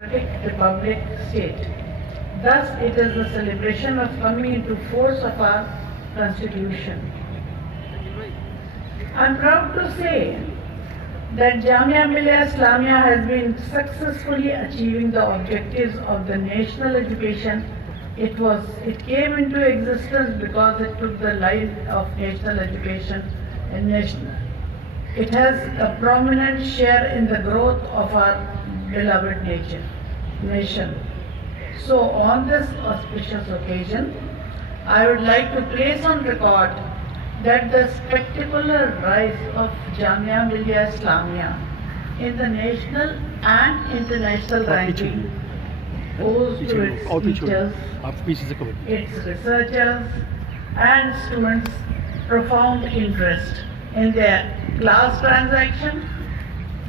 Republic state. Thus, it is the celebration of coming into force of our Constitution. I am proud to say that Jamia Millia Islamia has been successfully achieving the objectives of the national education. It came into existence because it took the light of national education and national. It has a prominent share in the growth of our beloved nation. So on this auspicious occasion, I would like to place on record that the spectacular rise of Jamia Millia Islamia in the national and international ranking owes to its teachers, its researchers and students' profound interest in their class transaction,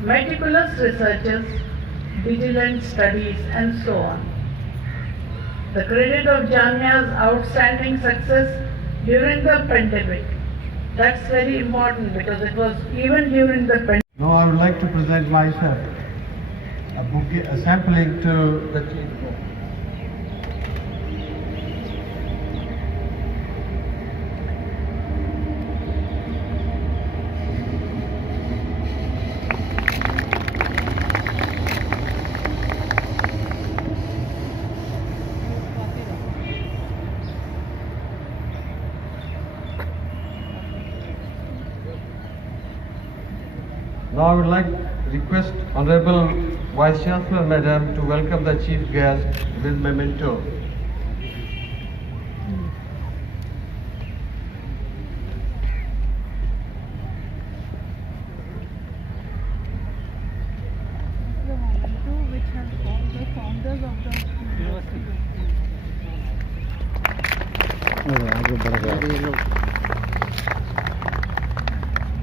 meticulous researches, vigilant studies and so on. The credit of Jamia's outstanding success during the pandemic, that's very important because it was even during the pandemic. Now I would like to present myself, a sampling to the chief. Now I would like to request Honorable Vice Chancellor Madam to welcome the Chief Guest with memento. Which has all the founders of the university.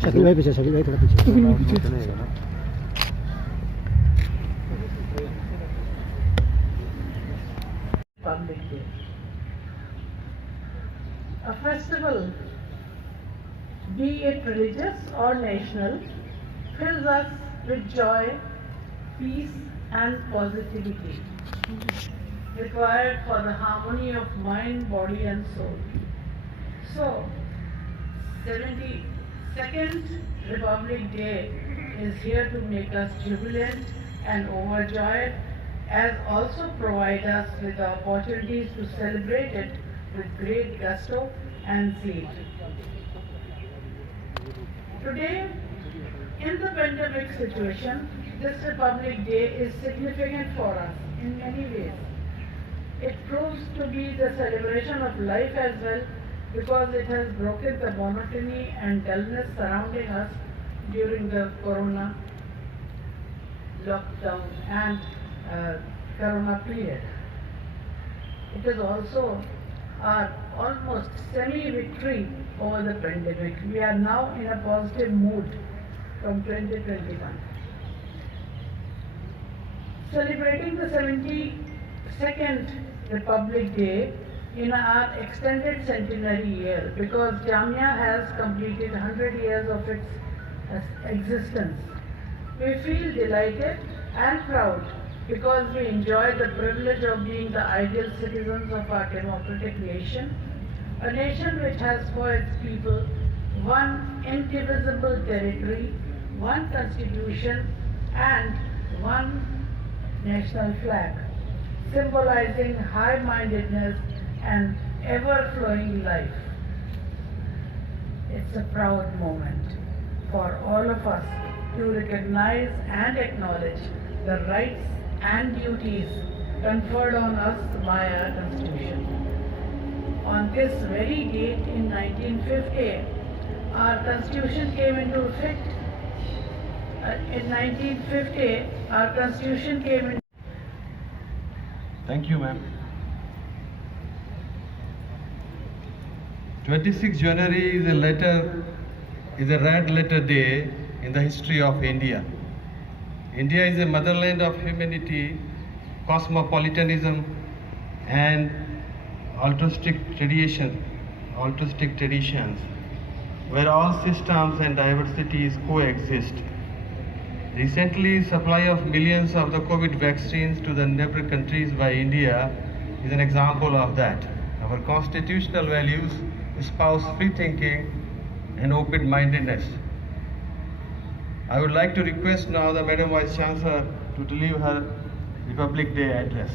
Shakeel भाई पीछे, शकील भाई थोड़ा पीछे। Public Day. A festival, be it religious or national, fills us with joy, peace and positivity required for the harmony of mind, body and soul. So, 72nd Republic Day is here to make us jubilant and overjoyed, as also provide us with the opportunities to celebrate it with great gusto and zeal. Today, in the pandemic situation, this Republic Day is significant for us in many ways. It proves to be the celebration of life as well, because it has broken the monotony and dullness surrounding us during the corona lockdown and corona period. It is also our almost semi-victory over the pandemic. We are now in a positive mood from 2021. Celebrating the 72nd Republic Day in our extended centenary year, because Jamia has completed 100 years of its existence. We feel delighted and proud because we enjoy the privilege of being the ideal citizens of our democratic nation, a nation which has for its people one indivisible territory, one constitution and one national flag, symbolizing high-mindedness and ever-flowing life. It's a proud moment for all of us to recognize and acknowledge the rights and duties conferred on us by our Constitution. On this very date in 1950, our Constitution came into effect. In 1950, our Constitution came into. Thank you, ma'am. 26 January is a red letter day in the history of India. India is a motherland of humanity, cosmopolitanism and altruistic traditions, where all systems and diversities coexist. Recently, supply of millions of the COVID vaccines to the neighbor countries by India is an example of that. Our constitutional values espouse free thinking and open-mindedness. I would like to request now the Madam Vice Chancellor to deliver her Republic Day address.